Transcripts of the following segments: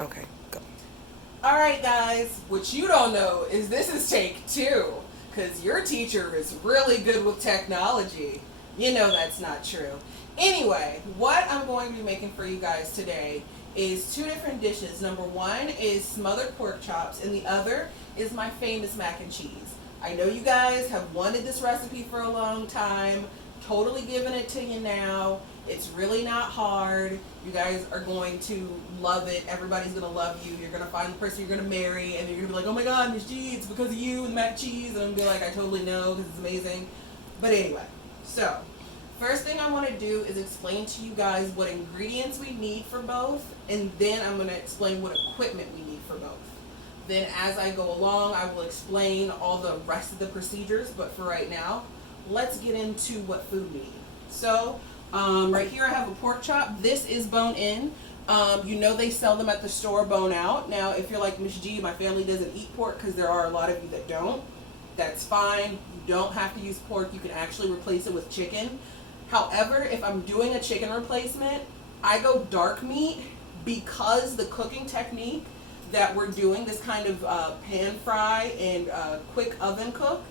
Okay, go. All right, guys, what you don't know is this is take two, because your teacher is really good with technology. You know that's not true. Anyway, what I'm going to be making for you guys today is two different dishes. Number one is smothered pork chops, and the other is my famous mac and cheese. I know you guys have wanted this recipe for a long time, totally giving it to you now. It's really not hard. You guys are going to love it. Everybody's going to love you. You're going to find the person you're going to marry, and you're going to be like, oh my God, Miss G, it's because of you and mac and cheese. And I'm going to be like, I totally know because it's amazing. But anyway, so first thing I want to do is explain to you guys what ingredients we need for both, and then I'm going to explain what equipment we need for both. Then as I go along, I will explain all the rest of the procedures, but for right now, let's get into what food we need. So, right here I have a pork chop. This is bone in. You know they sell them at the store bone out. Now, if you're like Miss G, my family doesn't eat pork because there are a lot of you that don't. That's fine. You don't have to use pork. You can actually replace it with chicken. However, if I'm doing a chicken replacement, I go dark meat because the cooking technique that we're doing, this kind of pan fry and quick oven cook,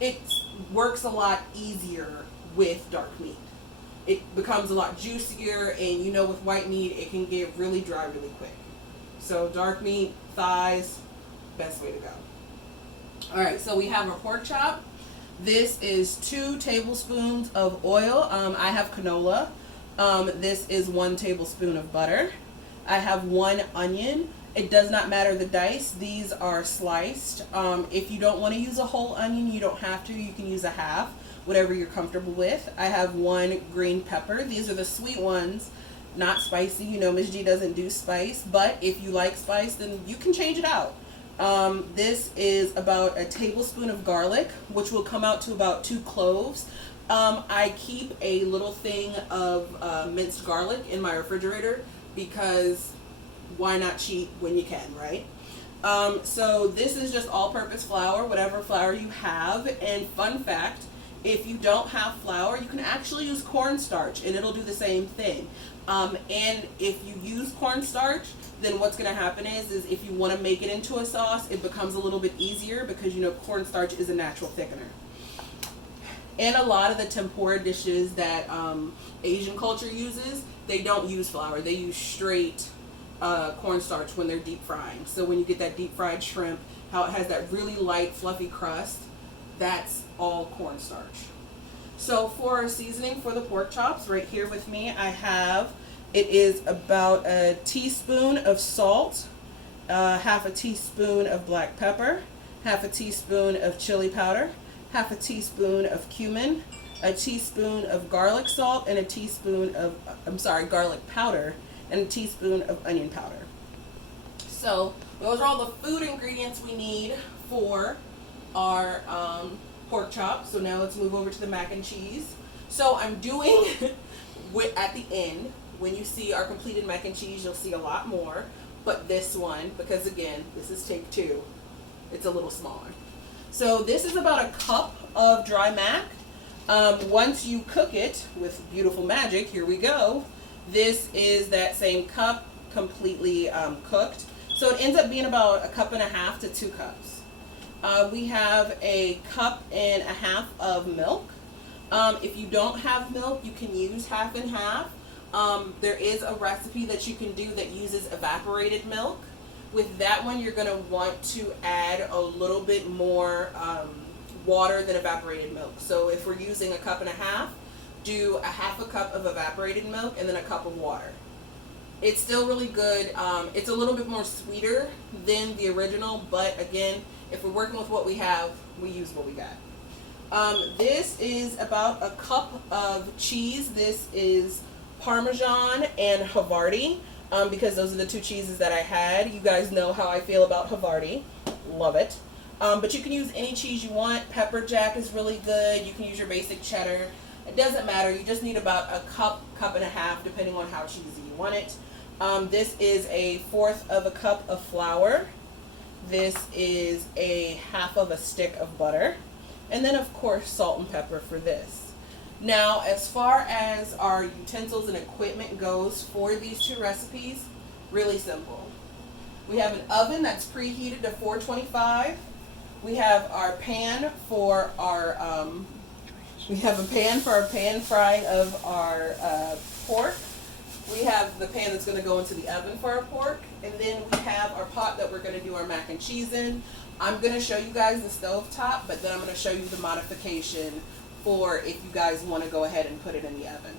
it works a lot easier with dark meat. It becomes a lot juicier, and you know with white meat it can get really dry really quick. So dark meat, thighs, best way to go. Alright, so we have our pork chop. This is 2 tablespoons of oil. I have canola. This is 1 tablespoon of butter. I have 1 onion. It does not matter the dice. These are sliced. If you don't want to use a whole onion, you don't have to. You can use a half, whatever you're comfortable with. I have 1 green pepper. These are the sweet ones, not spicy. You know Ms. G doesn't do spice, but if you like spice, then you can change it out. This is about a tablespoon of garlic, which will come out to about 2 cloves. I keep a little thing of minced garlic in my refrigerator because why not cheat when you can, right? So this is just all-purpose flour, whatever flour you have. And fun fact, if you don't have flour, you can actually use cornstarch and it'll do the same thing. And if you use cornstarch, then what's going to happen is if you want to make it into a sauce, it becomes a little bit easier because you know cornstarch is a natural thickener. And a lot of the tempura dishes that Asian culture uses, they don't use flour. They use straight cornstarch when they're deep frying. So when you get that deep fried shrimp, how it has that really light fluffy crust, that's all cornstarch. So for our seasoning for the pork chops, right here with me, I have, it is about a teaspoon of salt, half a teaspoon of black pepper, half a teaspoon of chili powder, half a teaspoon of cumin, a teaspoon of garlic salt, and a teaspoon of, garlic powder, and a teaspoon of onion powder. So those are all the food ingredients we need for our pork chop. So now let's move over to the mac and cheese. So I'm doing at the end, when you see our completed mac and cheese, you'll see a lot more. But this one, because again, this is take 2, it's a little smaller. So this is about a cup of dry mac. Once you cook it with beautiful magic, here we go. This is that same cup completely cooked. So it ends up being about a cup and a half to 2 cups. We have a cup and a half of milk. If you don't have milk, you can use half and half. There is a recipe that you can do that uses evaporated milk. With that one, you're going to want to add a little bit more water than evaporated milk. So if we're using a cup and a half, do a half a cup of evaporated milk and then a cup of water. It's still really good. It's a little bit more sweeter than the original, but again, if we're working with what we have, we use what we got. This is about a cup of cheese. This is Parmesan and Havarti, because those are the 2 cheeses that I had. You guys know how I feel about Havarti. Love it. But you can use any cheese you want. Pepper jack is really good. You can use your basic cheddar. It doesn't matter. You just need about a cup, cup and a half, depending on how cheesy you want it. This is a 1/4 of a cup of flour. This is a half of a stick of butter. And then, of course, salt and pepper for this. Now, as far as our utensils and equipment goes for these 2 recipes, really simple. We have an oven that's preheated to 425. We have our pan for our pan frying of our pork. We have the pan that's going to go into the oven for our pork, and then we have our pot that we're going to do our mac and cheese in. I'm going to show you guys the stove top, but then I'm going to show you the modification for if you guys want to go ahead and put it in the oven.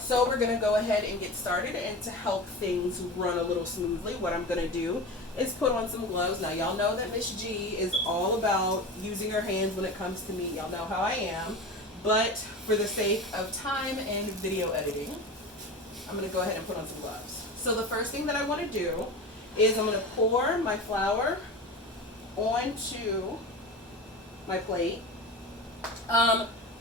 So we're going to go ahead and get started, and to help things run a little smoothly, what I'm going to do is put on some gloves. Now y'all know that Miss G is all about using her hands when it comes to meat. Y'all know how I am, but for the sake of time and video editing, I'm going to go ahead and put on some gloves. So the first thing that I want to do is I'm going to pour my flour onto my plate.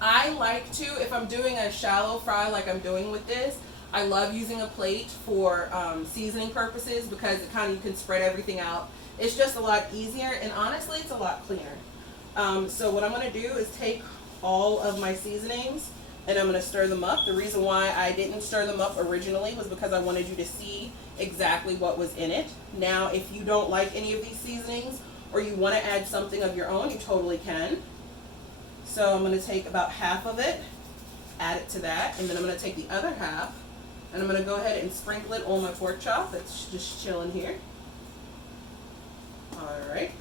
I like to, if I'm doing a shallow fry like I'm doing with this, I love using a plate for seasoning purposes because it kind of, you can spread everything out. It's just a lot easier, and honestly it's a lot cleaner. So what I'm going to do is take all of my seasonings and I'm going to stir them up. The reason why I didn't stir them up originally was because I wanted you to see exactly what was in it. Now if you don't like any of these seasonings or you want to add something of your own, you totally can. So I'm going to take about half of it, add it to that, and then I'm going to take the other half and I'm going to go ahead and sprinkle it on my pork chop that's just chilling here. Alright,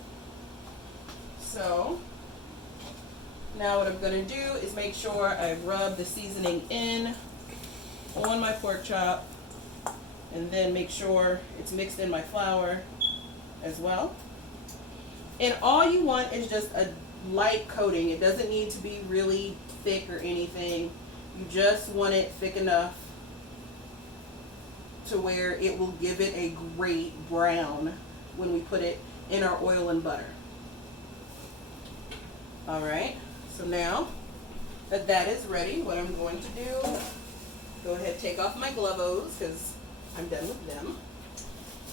so now what I'm going to do is make sure I rub the seasoning in on my pork chop and then make sure it's mixed in my flour as well. And all you want is just a light coating. It doesn't need to be really thick or anything. You just want it thick enough to where it will give it a great brown when we put it in our oil and butter. Alright, so now that that is ready, what I'm going to do, go ahead and take off my gloves because I'm done with them.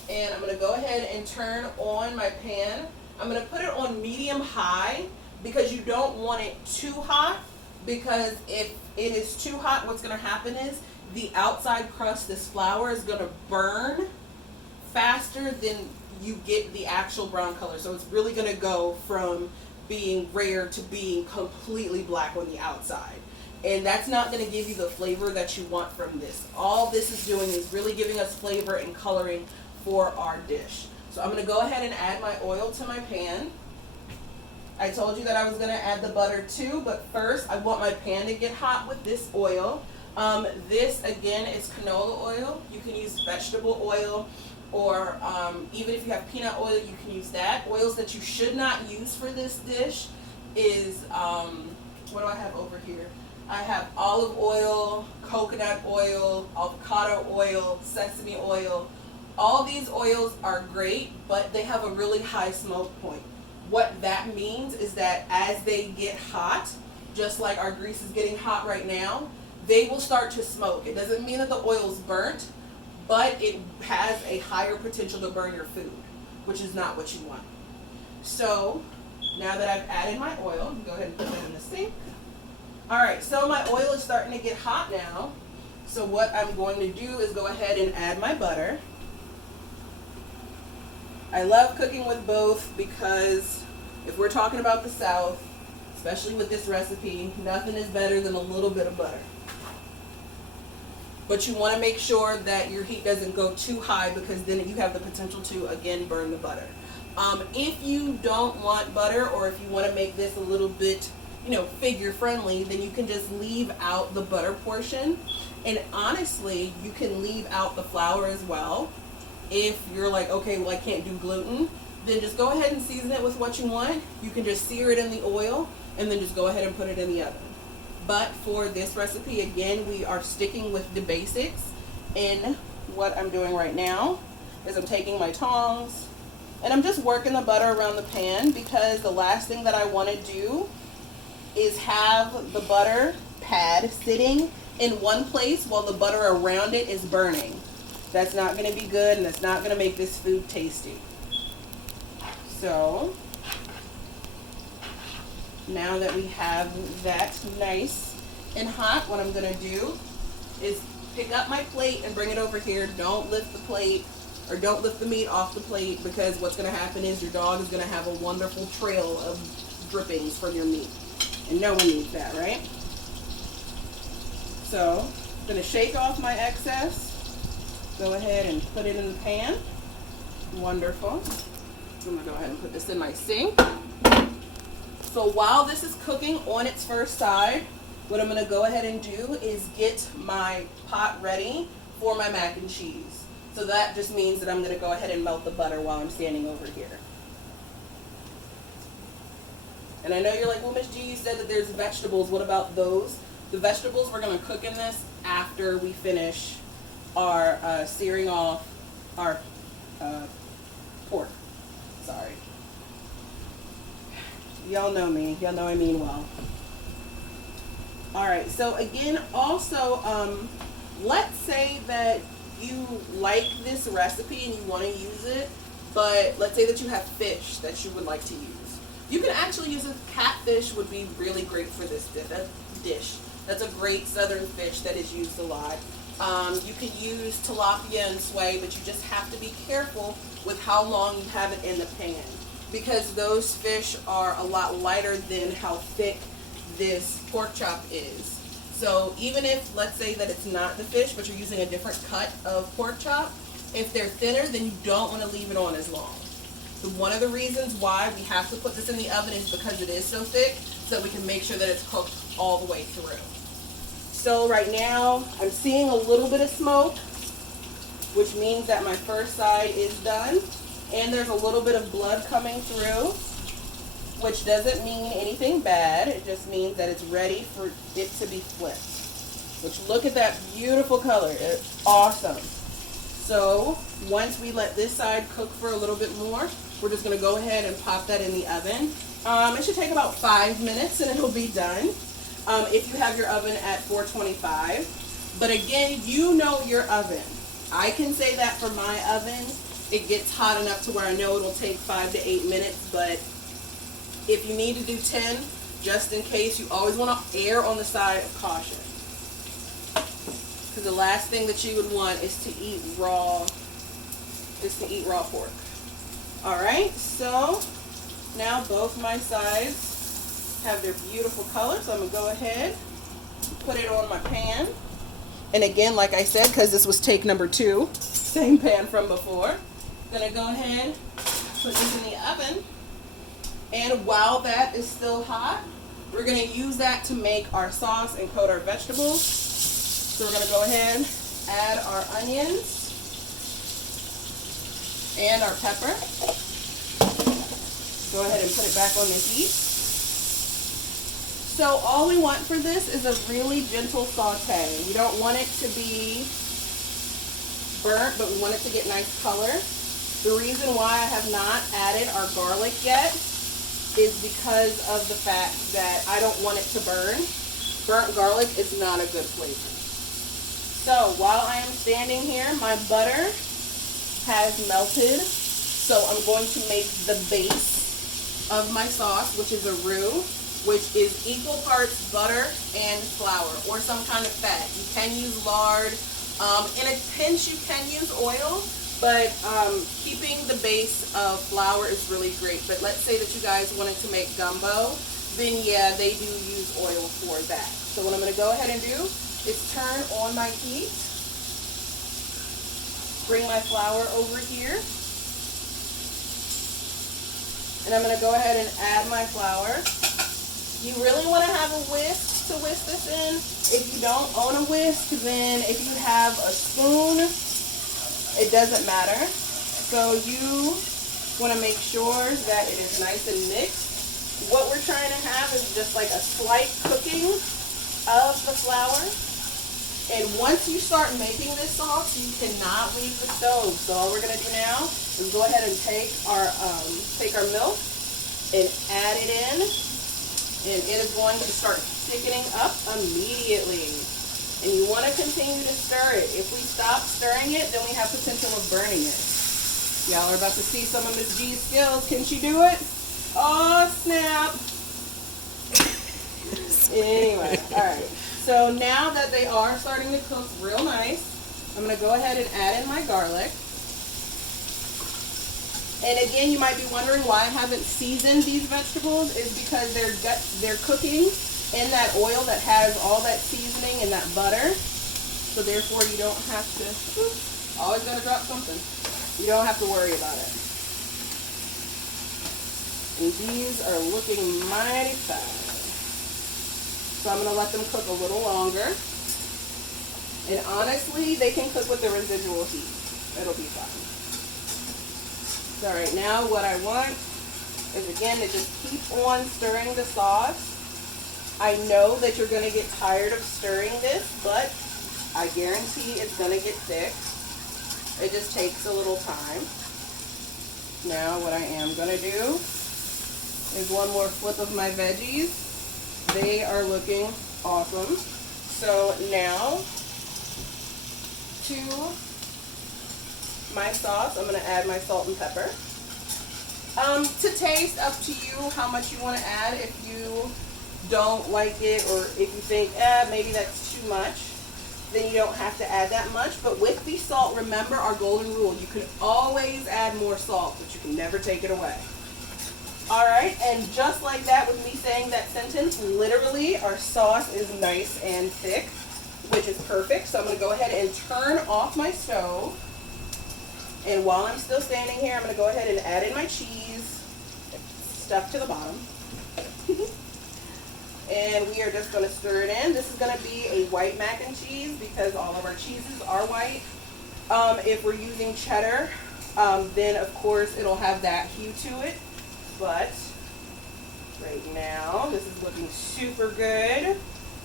And I'm going to go ahead and turn on my pan. I'm going to put it on medium high because you don't want it too hot, because if it is too hot, what's going to happen is the outside crust, this flour, is going to burn faster than you get the actual brown color. So it's really going to go from being rare to being completely black on the outside. And that's not going to give you the flavor that you want from this. All this is doing is really giving us flavor and coloring for our dish. So I'm going to go ahead and add my oil to my pan. I told you that I was going to add the butter too, but first I want my pan to get hot with this oil. This again is canola oil. You can use vegetable oil, or even if you have peanut oil, you can use that. Oils that you should not use for this dish is, what do I have over here? I have olive oil, coconut oil, avocado oil, sesame oil. All these oils are great, but they have a really high smoke point. What that means is that as they get hot, just like our grease is getting hot right now, they will start to smoke. It doesn't mean that the oil's burnt, but it has a higher potential to burn your food, which is not what you want. So now that I've added my oil, go ahead and put that in the sink. Alright, so my oil is starting to get hot now. So what I'm going to do is go ahead and add my butter. I love cooking with both because if we're talking about the South, especially with this recipe, nothing is better than a little bit of butter. But you want to make sure that your heat doesn't go too high, because then you have the potential to, again, burn the butter. If you don't want butter, or if you want to make this a little bit, figure friendly, then you can just leave out the butter portion. And honestly, you can leave out the flour as well. If you're like, okay, well I can't do gluten, then just go ahead and season it with what you want. You can just sear it in the oil and then just go ahead and put it in the oven. But for this recipe, again, we are sticking with the basics. And what I'm doing right now is I'm taking my tongs and I'm just working the butter around the pan, because the last thing that I want to do is have the butter pad sitting in one place while the butter around it is burning. That's not going to be good, and that's not going to make this food tasty. So now that we have that nice and hot, what I'm going to do is pick up my plate and bring it over here. Don't lift the plate. or don't lift the meat off the plate, because what's going to happen is your dog is going to have a wonderful trail of drippings from your meat. And no one needs that, right? So, I'm going to shake off my excess. Go ahead and put it in the pan. Wonderful. I'm going to go ahead and put this in my sink. So while this is cooking on its first side, what I'm going to go ahead and do is get my pot ready for my mac and cheese. So that just means that I'm going to go ahead and melt the butter while I'm standing over here. And I know you're like, well, Miss G, you said that there's vegetables. What about those? The vegetables we're going to cook in this after we finish our searing off our pork. Sorry. Y'all know me. Y'all know I mean well. Alright, so again, also, let's say that you like this recipe and you want to use it, but let's say that you have fish that you would like to use. You can actually use a catfish, would be really great for this dish. That's a great southern fish that is used a lot. You can use tilapia and sway, but you just have to be careful with how long you have it in the pan, because those fish are a lot lighter than how thick this pork chop is. So even if, let's say that it's not the fish, but you're using a different cut of pork chop, if they're thinner, then you don't want to leave it on as long. So one of the reasons why we have to put this in the oven is because it is so thick, so that we can make sure that it's cooked all the way through. So right now, I'm seeing a little bit of smoke, which means that my first side is done. And there's a little bit of blood coming through, which doesn't mean anything bad. It just means that it's ready for it to be flipped. Which, look at that beautiful color. It's awesome. So once we let this side cook for a little bit more, we're just going to go ahead and pop that in the oven. It should take about 5 minutes and it'll be done. If you have your oven at 425. But again, you know your oven. I can say that for my oven, it gets hot enough to where I know it'll take 5 to 8 minutes, but if you need to do 10, just in case, you always want to err on the side of caution. Because the last thing that you would want is to eat raw pork. Alright, so now both my sides have their beautiful color, so I'm going to go ahead and put it on my pan. And again, like I said, because this was take number 2, same pan from before, I'm going to go ahead, put this in the oven. And while that is still hot, we're going to use that to make our sauce and coat our vegetables. So we're going to go ahead, add our onions and our pepper. Go ahead and put it back on the heat. So all we want for this is a really gentle saute. We don't want it to be burnt, but we want it to get nice color. The reason why I have not added our garlic yet is because of the fact that I don't want it to burn. Burnt garlic is not a good flavor. So while I am standing here, my butter has melted. So I'm going to make the base of my sauce, which is a roux, which is equal parts butter and flour or some kind of fat. You can use lard. In a pinch, you can use oil. But keeping the base of flour is really great. But let's say that you guys wanted to make gumbo, then yeah, they do use oil for that. So what I'm going to go ahead and do is turn on my heat, bring my flour over here, and I'm going to go ahead and add my flour. You really want to have a whisk to whisk this in. If you don't own a whisk, then if you have a spoon, it doesn't matter. So you want to make sure that it is nice and mixed. What we're trying to have is just like a slight cooking of the flour. And once you start making this sauce, you cannot leave the stove. So all we're going to do now is go ahead and take our milk and add it in. And it is going to start thickening up immediately. And you want to continue to stir it. If we stop stirring it, then we have potential of burning it. Y'all are about to see some of Miss G's skills. Can she do it? Oh, snap. Anyway, all right. So now that they are starting to cook real nice, I'm going to go ahead and add in my garlic. And again, you might be wondering why I haven't seasoned these vegetables is because they're cooking in that oil that has all that seasoning and that butter. So therefore you don't have to, oops, always gonna drop something. You don't have to worry about it. And these are looking mighty fine. So I'm gonna let them cook a little longer. And honestly, they can cook with the residual heat. It'll be fine. So right now what I want is again to just keep on stirring the sauce. I know that you're gonna get tired of stirring this, but I guarantee it's gonna get thick. It just takes a little time. Now what I am gonna do is one more flip of my veggies. They are looking awesome. So now to my sauce, I'm gonna add my salt and pepper. To taste, up to you how much you wanna add. If you don't like it, or if you think, maybe that's too much, then you don't have to add that much. But with the salt, remember our golden rule. You can always add more salt, but you can never take it away. All right, and just like that, with me saying that sentence, literally our sauce is nice and thick, which is perfect. So I'm gonna go ahead and turn off my stove. And while I'm still standing here, I'm gonna go ahead and add in my cheese, stuck to the bottom. And we are just gonna stir it in. This is gonna be a white mac and cheese because all of our cheeses are white. If we're using cheddar, then of course it'll have that hue to it. But right now, this is looking super good.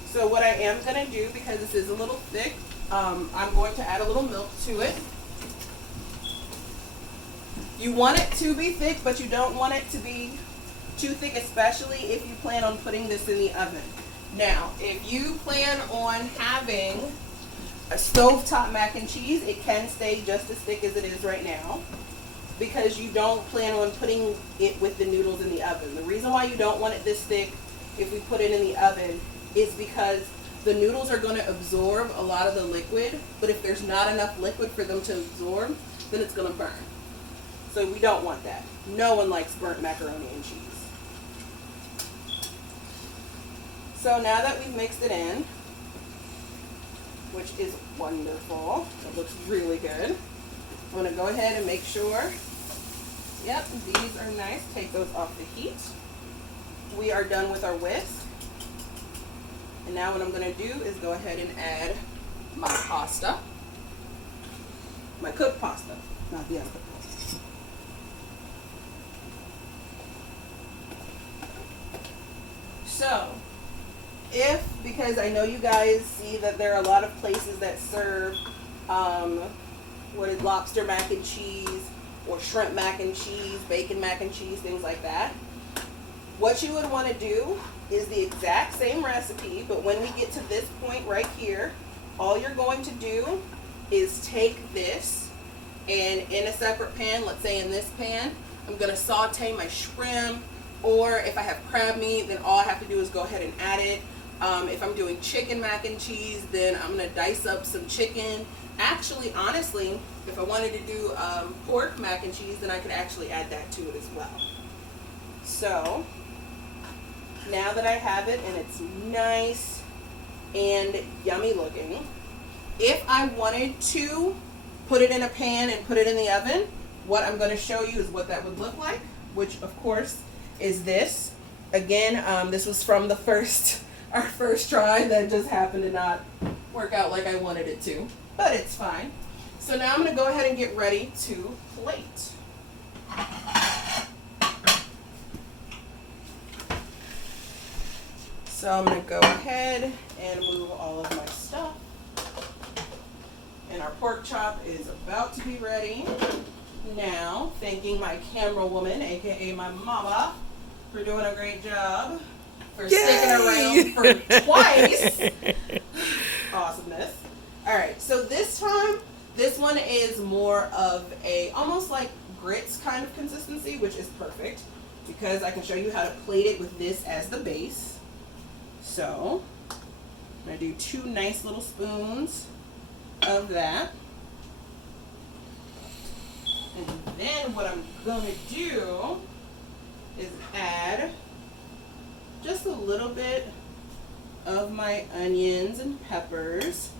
So what I am gonna do, because this is a little thick, I'm going to add a little milk to it. You want it to be thick, but you don't want it to be too thick, especially if you plan on putting this in the oven. Now, if you plan on having a stovetop mac and cheese, it can stay just as thick as it is right now because you don't plan on putting it with the noodles in the oven. The reason why you don't want it this thick if we put it in the oven is because the noodles are going to absorb a lot of the liquid, but if there's not enough liquid for them to absorb, then it's going to burn. So we don't want that. No one likes burnt macaroni and cheese. So now that we've mixed it in, which is wonderful, it looks really good, I'm going to go ahead and make sure, yep, these are nice. Take those off the heat. We are done with our whisk. And now what I'm going to do is go ahead and add my pasta, my cooked pasta, not the uncooked pasta. So, because I know you guys see that there are a lot of places that serve lobster mac and cheese or shrimp mac and cheese, bacon mac and cheese, things like that. What you would want to do is the exact same recipe, but when we get to this point right here, all you're going to do is take this and in a separate pan, let's say in this pan, I'm going to saute my shrimp, or if I have crab meat, then all I have to do is go ahead and add it. If I'm doing chicken mac and cheese, then I'm going to dice up some chicken. Actually, honestly, if I wanted to do pork mac and cheese, then I could actually add that to it as well. So, now that I have it and it's nice and yummy looking, if I wanted to put it in a pan and put it in the oven, what I'm going to show you is what that would look like, which of course is this. Again, this was from our first try that just happened to not work out like I wanted it to, but it's fine. So now I'm going to go ahead and get ready to plate. So I'm going to go ahead and move all of my stuff. And our pork chop is about to be ready. Now, thanking my camera woman, aka my mama, for doing a great job, for sticking around for twice. Awesomeness. All right, so this time, this one is more of a almost like grits kind of consistency, which is perfect because I can show you how to plate it with this as the base. So I'm going to do 2 nice little spoons of that. And then what I'm gonna do is add just a little bit of my onions and peppers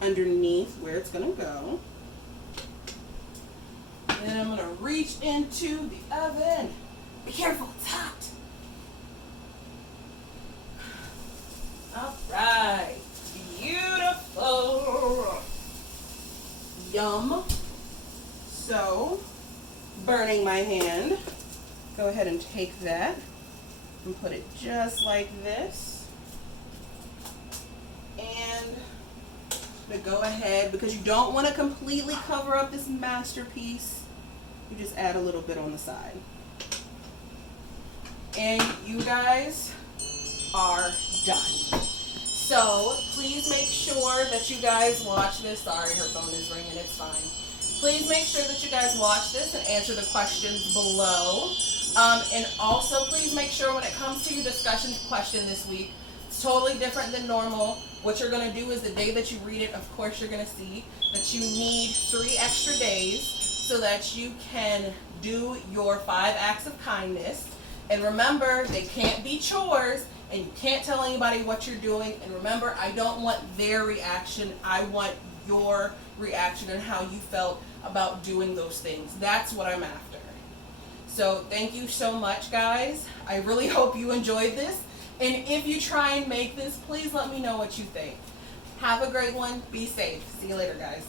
underneath where it's gonna go. Then I'm gonna reach into the oven. Be careful, it's hot. All right, beautiful. Yum. So, burning my hand, go ahead and take that and put it just like this. And to go ahead, because you don't want to completely cover up this masterpiece, you just add a little bit on the side. And you guys are done. So please make sure that you guys watch this. Sorry, her phone is ringing, it's fine. Please make sure that you guys watch this and answer the questions below. And also please make sure when it comes to your discussion question this week, it's totally different than normal. What you're going to do is the day that you read it, of course you're going to see that you need 3 extra days so that you can do your 5 acts of kindness. And remember, they can't be chores, and you can't tell anybody what you're doing. And remember, I don't want their reaction. I want your reaction and how you felt about doing those things. That's what I'm after. So thank you so much, guys. I really hope you enjoyed this. And if you try and make this, please let me know what you think. Have a great one. Be safe. See you later, guys.